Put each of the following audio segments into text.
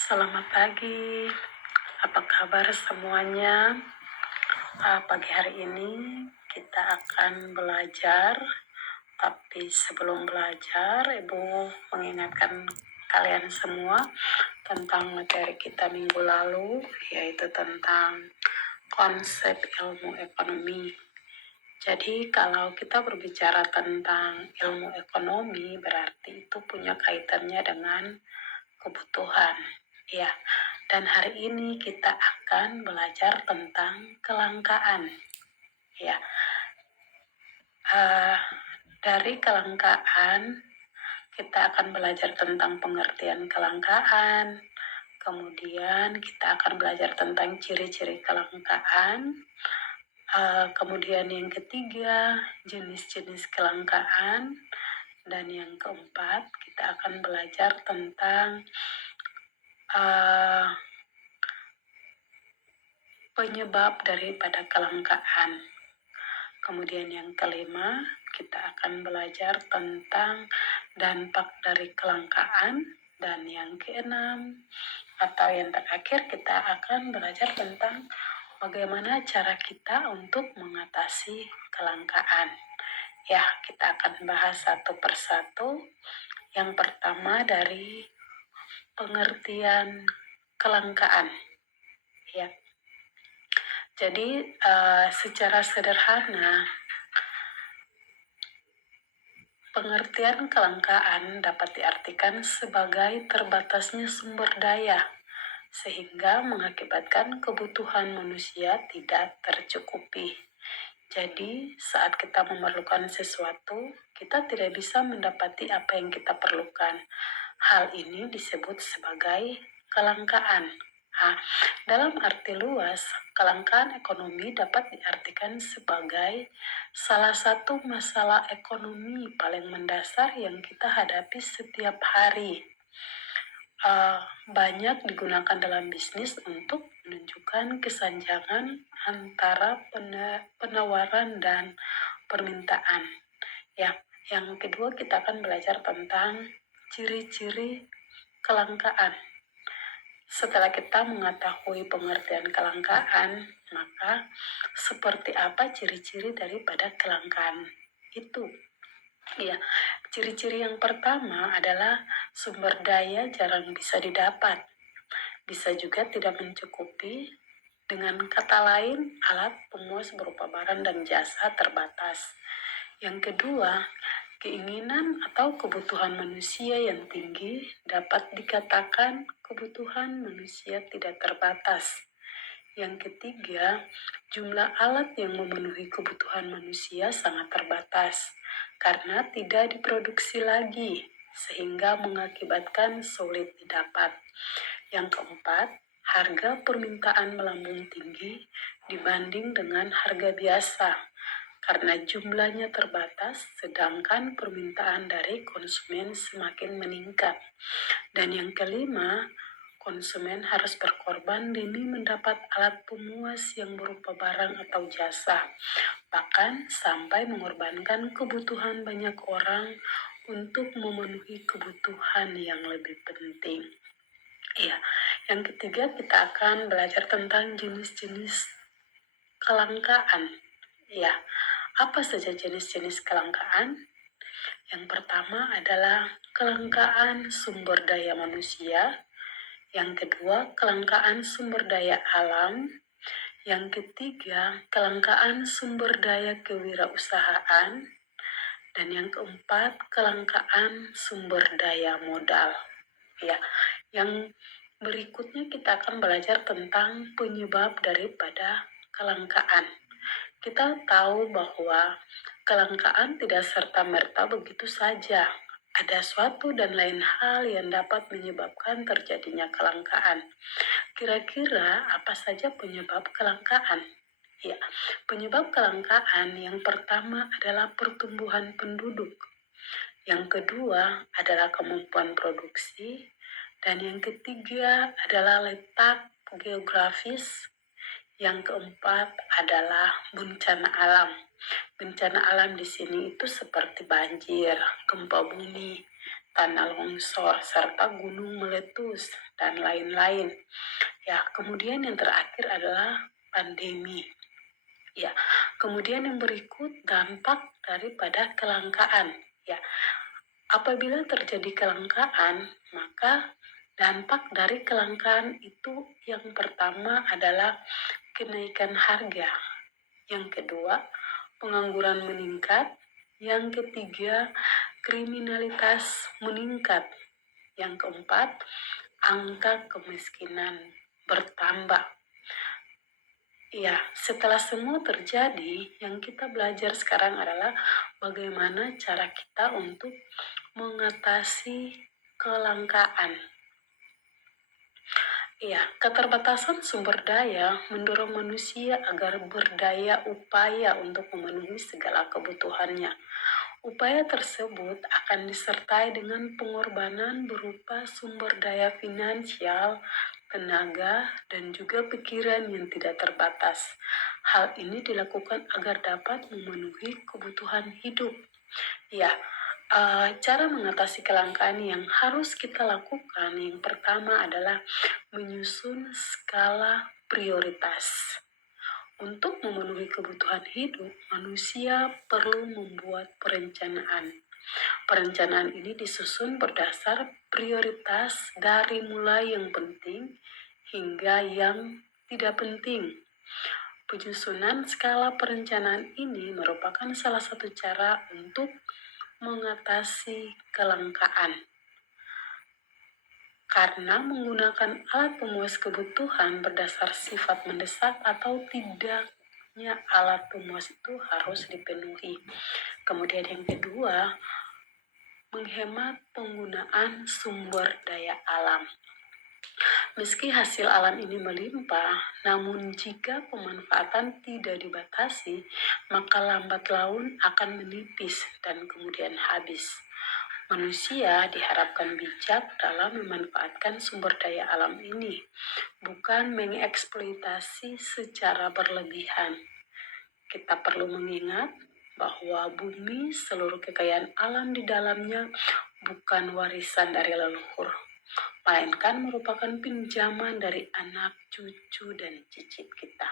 Selamat pagi, apa kabar semuanya? Pagi hari ini kita akan belajar, tapi sebelum belajar, Ibu mengingatkan kalian semua tentang materi kita minggu lalu, yaitu tentang konsep ilmu ekonomi. Jadi kalau kita berbicara tentang ilmu ekonomi, berarti itu punya kaitannya dengan kebutuhan. Ya, dan hari ini kita akan belajar tentang kelangkaan. Ya, dari kelangkaan kita akan belajar tentang pengertian kelangkaan. Kemudian kita akan belajar tentang ciri-ciri kelangkaan. Kemudian yang ketiga, jenis-jenis kelangkaan. Dan yang keempat, kita akan belajar tentang penyebab daripada kelangkaan. Kemudian yang kelima, kita akan belajar tentang dampak dari kelangkaan. Dan yang keenam, atau yang terakhir, kita akan belajar tentang bagaimana cara kita untuk mengatasi kelangkaan. Ya, kita akan bahas satu persatu. Yang pertama dari pengertian kelangkaan. Ya. Jadi secara sederhana, pengertian kelangkaan dapat diartikan sebagai terbatasnya sumber daya, sehingga mengakibatkan kebutuhan manusia tidak tercukupi. Jadi saat kita memerlukan sesuatu, kita tidak bisa mendapati apa yang kita perlukan. Hal ini disebut sebagai kelangkaan. Dalam arti luas, kelangkaan ekonomi dapat diartikan sebagai salah satu masalah ekonomi paling mendasar yang kita hadapi setiap hari. Banyak digunakan dalam bisnis untuk menunjukkan kesenjangan antara penawaran dan permintaan. Ya, yang kedua kita akan belajar tentang ciri-ciri kelangkaan. Setelah kita mengetahui pengertian kelangkaan, maka seperti apa ciri-ciri daripada kelangkaan itu? Ya, ciri-ciri yang pertama adalah sumber daya jarang bisa didapat. Bisa juga tidak mencukupi. Dengan kata lain, alat pemuas berupa barang dan jasa terbatas. Yang kedua, keinginan atau kebutuhan manusia yang tinggi dapat dikatakan kebutuhan manusia tidak terbatas. Yang ketiga, jumlah alat yang memenuhi kebutuhan manusia sangat terbatas karena tidak diproduksi lagi, sehingga mengakibatkan sulit didapat. Yang keempat, harga permintaan melambung tinggi dibanding dengan harga biasa karena jumlahnya terbatas, sedangkan permintaan dari konsumen semakin meningkat. Dan yang kelima, konsumen harus berkorban demi mendapat alat pemuas yang berupa barang atau jasa, bahkan sampai mengorbankan kebutuhan banyak orang untuk memenuhi kebutuhan yang lebih penting. Ya, yang ketiga kita akan belajar tentang jenis-jenis kelangkaan. Ya, apa saja jenis-jenis kelangkaan? Yang pertama adalah kelangkaan sumber daya manusia. Yang kedua, kelangkaan sumber daya alam. Yang ketiga, kelangkaan sumber daya kewirausahaan. Dan yang keempat, kelangkaan sumber daya modal. Ya, yang berikutnya kita akan belajar tentang penyebab daripada kelangkaan. Kita tahu bahwa kelangkaan tidak serta-merta begitu saja. Ada suatu dan lain hal yang dapat menyebabkan terjadinya kelangkaan. Kira-kira apa saja penyebab kelangkaan? Ya, penyebab kelangkaan yang pertama adalah pertumbuhan penduduk. Yang kedua adalah kemampuan produksi. Dan yang ketiga adalah letak geografis. Yang keempat adalah bencana alam. Bencana alam di sini itu seperti banjir, gempa bumi, tanah longsor, serta gunung meletus, dan lain-lain. Ya, kemudian yang terakhir adalah pandemi. Ya, kemudian yang berikut dampak daripada kelangkaan. Ya, apabila terjadi kelangkaan, maka dampak dari kelangkaan itu yang pertama adalah kenaikan harga. Yang kedua, pengangguran meningkat. Yang ketiga, kriminalitas meningkat. Yang keempat, angka kemiskinan bertambah. Ya, setelah semua terjadi, yang kita belajar sekarang adalah bagaimana cara kita untuk mengatasi kelangkaan. Ya, keterbatasan sumber daya mendorong manusia agar berdaya upaya untuk memenuhi segala kebutuhannya. Upaya tersebut akan disertai dengan pengorbanan berupa sumber daya finansial, tenaga, dan juga pikiran yang tidak terbatas. Hal ini dilakukan agar dapat memenuhi kebutuhan hidup. Ya, cara mengatasi kelangkaan yang harus kita lakukan yang pertama adalah menyusun skala prioritas. Untuk memenuhi kebutuhan hidup, manusia perlu membuat perencanaan. Perencanaan ini disusun berdasar prioritas dari mulai yang penting hingga yang tidak penting. Penyusunan skala perencanaan ini merupakan salah satu cara untuk mengatasi kelangkaan. Karena menggunakan alat pemuas kebutuhan berdasar sifat mendesak atau tidaknya alat pemuas itu harus dipenuhi. Kemudian yang kedua, menghemat penggunaan sumber daya alam. Meski hasil alam ini melimpah, namun jika pemanfaatan tidak dibatasi, maka lambat laun akan menipis dan kemudian habis. Manusia diharapkan bijak dalam memanfaatkan sumber daya alam ini, bukan mengeksploitasi secara berlebihan. Kita perlu mengingat bahwa bumi, seluruh kekayaan alam di dalamnya, bukan warisan dari leluhur, melainkan merupakan pinjaman dari anak, cucu, dan cicit kita.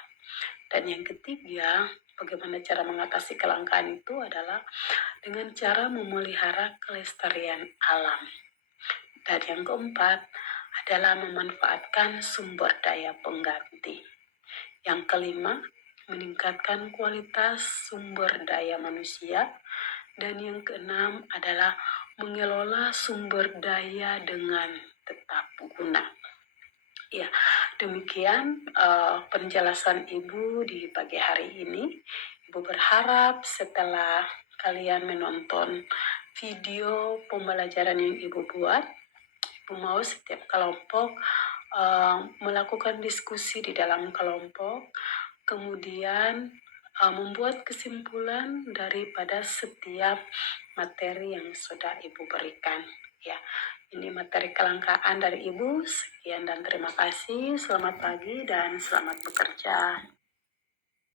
Dan yang ketiga, bagaimana cara mengatasi kelangkaan itu adalah dengan cara memelihara kelestarian alam. Dan yang keempat adalah memanfaatkan sumber daya pengganti. Yang kelima, meningkatkan kualitas sumber daya manusia. Dan yang keenam adalah mengelola sumber daya dengan tetap guna. Ya, demikian penjelasan Ibu di pagi hari ini. Ibu berharap setelah kalian menonton video pembelajaran yang Ibu buat, Ibu mau setiap kelompok melakukan diskusi di dalam kelompok, kemudian membuat kesimpulan daripada setiap materi yang sudah Ibu berikan. Ya, ini materi kelangkaan dari Ibu. Sekian dan terima kasih. Selamat pagi dan selamat bekerja.